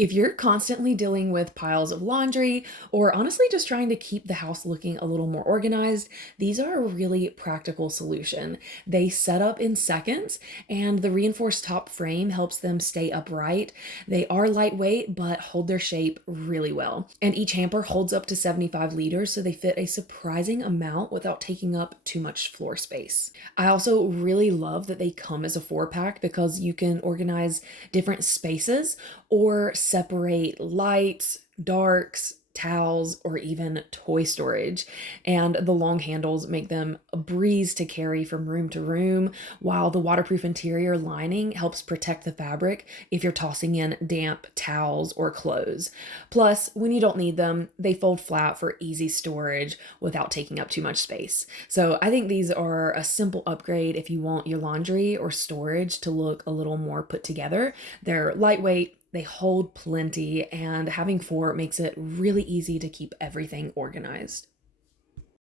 If you're constantly dealing with piles of laundry or honestly just trying to keep the house looking a little more organized, these are a really practical solution. They set up in seconds, and the reinforced top frame helps them stay upright. They are lightweight but hold their shape really well. And each hamper holds up to 75 liters, so they fit a surprising amount without taking up too much floor space. I also really love that they come as a 4 pack because you can organize different spaces or separate lights, darks, towels, or even toy storage. And the long handles make them a breeze to carry from room to room, while the waterproof interior lining helps protect the fabric if you're tossing in damp towels or clothes. Plus, when you don't need them, they fold flat for easy storage without taking up too much space. So I think these are a simple upgrade if you want your laundry or storage to look a little more put together. They're lightweight, they hold plenty, and having four makes it really easy to keep everything organized.